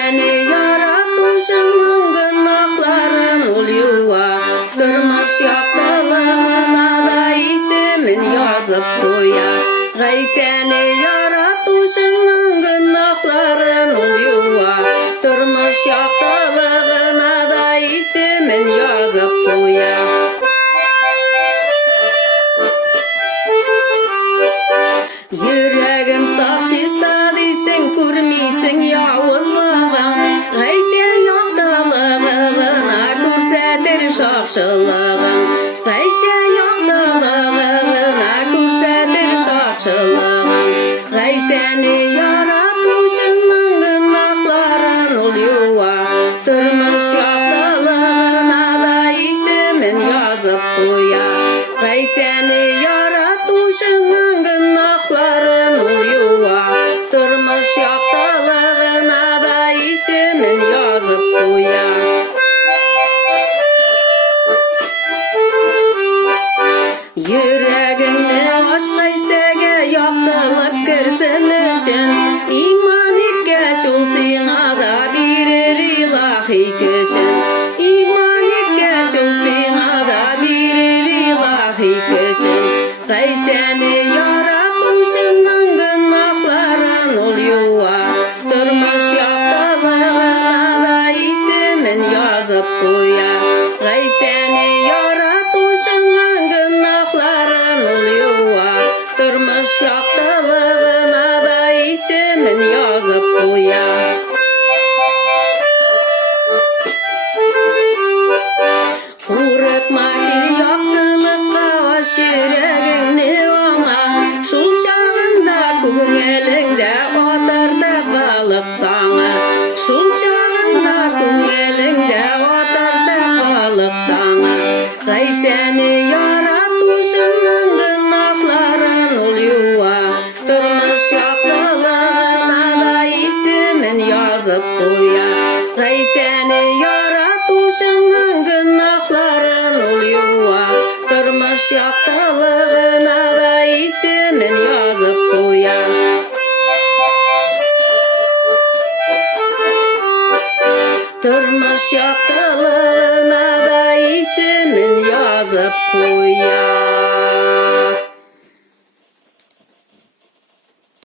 seni yaratuşunun günahların ol yuva. Durmuş yaptığına da ismin yazıp koya. Gay seni yaratuşunun günahların ol yuva. Durmuş yaptığına da ismin yazıp koya. Yüreğim saf şista deysen көрмейсің yavuzlığın. Gay sen yoqdalığına көрсәтер şaqşılığın. Gay sen yoqdalığına көрсәтер şaqşılığın. Gay seni yaratuşunun günahların ol yuva. Durmuş yoqdalığına da ismin yazıp koya. Gay seni yaratuşunun günahların ol yuva. Durmuş yaptığına da ismin yazıp koya. Yüreğini aşkaysaga yaptılık kirsin üçün. İman etkeş ol sana da birer ilahi köşün. İman etkeş ol sana da birer ilahi köşün. Gay seni yaratuşunun günahların ol yuva. Durmuş yaptığına da ismin yazıp koya. Gay seni yaratuşunun günahların ol yuva. Durmuş yaptığına